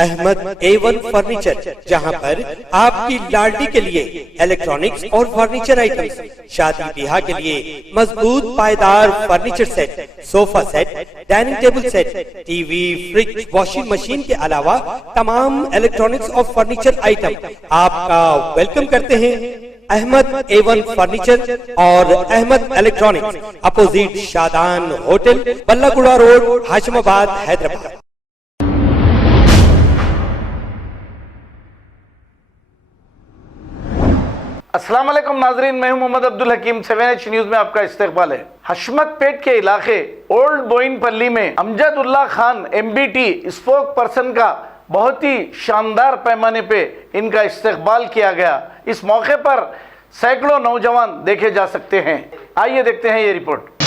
Ahmad A1 furniture, जहां पर आपकी लाडली के लिए इलेक्ट्रॉनिक्स और फर्नीचर आइटम्स, शादी ब्याह के लिए मजबूत पायदार furniture set, sofa set, dining table set, TV, fridge, washing machine के अलावा तमाम इलेक्ट्रॉनिक्स और फर्नीचर आइटम आपका वेलकम करते हैं। अहमद A1 फर्नीचर और Ahmed electronics, opposite Shadan hotel, Ballaguda road, Hashimabad, Hyderabad. अस्सलाम वालेकुम नाजरीन, मैं हूं मोहम्मद अब्दुल हकीम। 7H न्यूज में आपका इस्तकबाल है। हशमत पेट के इलाके ओल्ड बोइनपल्ली में Amjadullah Khan MBT spoke person का बहुत ही शानदार पैमाने पे इनका इस्तकबाल किया गया। इस मौके पर सैकड़ों नौजवान देखे जा सकते हैं। आइए देखते हैं ये रिपोर्ट।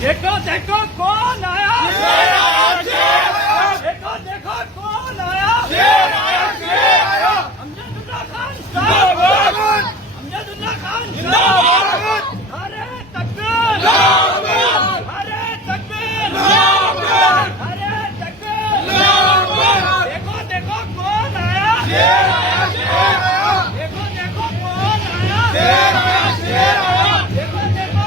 देखो देखो कौन आया, देखो देखो कौन आया, अमजदुल्ला खान जिंदाबाद, अमजदुल्ला खान जिंदाबाद, नारे तकबीर, नारे तकबीर, नारे तकबीर, देखो देखो कौन आया, देखो देखो कौन आया, देखो देखो कौन आया,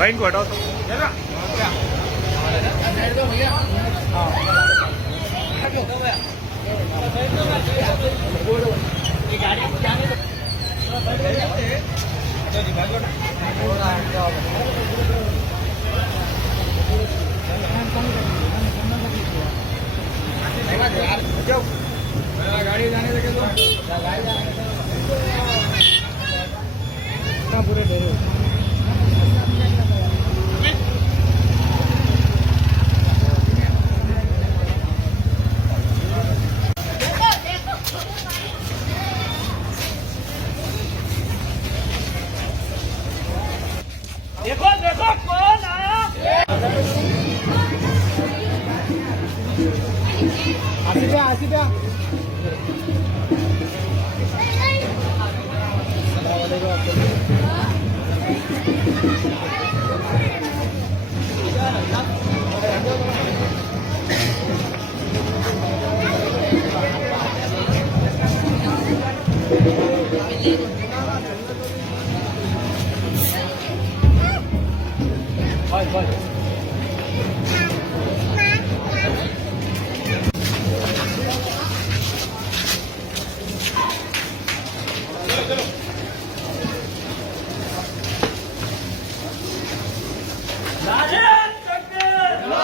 फाइन को हटाओ गाड़ी जाने लगे तो पूरे डोरो देखो देखो कौन आया, आसिफा नारे तकबीर,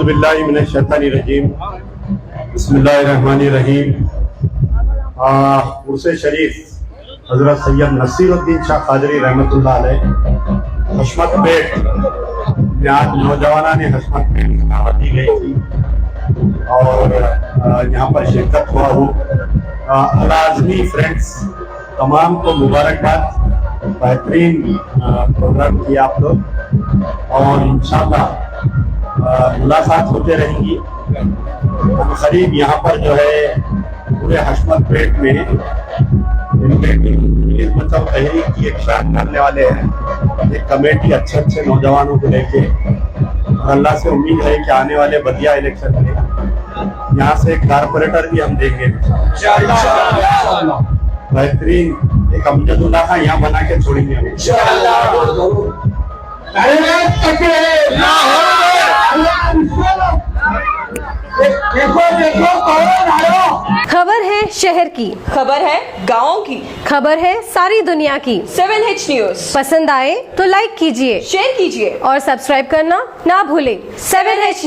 औज़ुबिल्लाहि मिनश्शैतानिर्रजीम बिस्मिल्लाहिर्रहमानिर्रहीम। उर्स शरीफ हज़रत सैयद नसीरुद्दीन शाह कादरी रहमतुल्लाह अलैह हशमत पेट में आज नौजवाना ने हशमत पेट में दावत दी गई थी और यहाँ पर शिरकत हुआ हूँ। अलाज़मी फ्रेंड्स तमाम को मुबारकबाद, बेहतरीन प्रोग्राम किया आप लोग और इंशाल्लाह मुलाकात होते रहेंगी। हम करीब यहाँ पर जो है पूरे हशमत पेट में मतलब तहरीक की एक शान करने वाले हैं, एक कमेटी अच्छे नौजवानों को लेके, और अल्लाह से उम्मीद है कि आने वाले बदिया इलेक्शन में यहाँ से एक कारपोरेटर भी हम देंगे बेहतरीन एक अमजदुल्ला का यहाँ बना के छोड़ेंगे हम। खबर है शहर की, खबर है गाँव की, खबर है सारी दुनिया की। 7H न्यूज पसंद आए तो लाइक कीजिए, शेयर कीजिए और सब्सक्राइब करना ना भूलें। 7H news.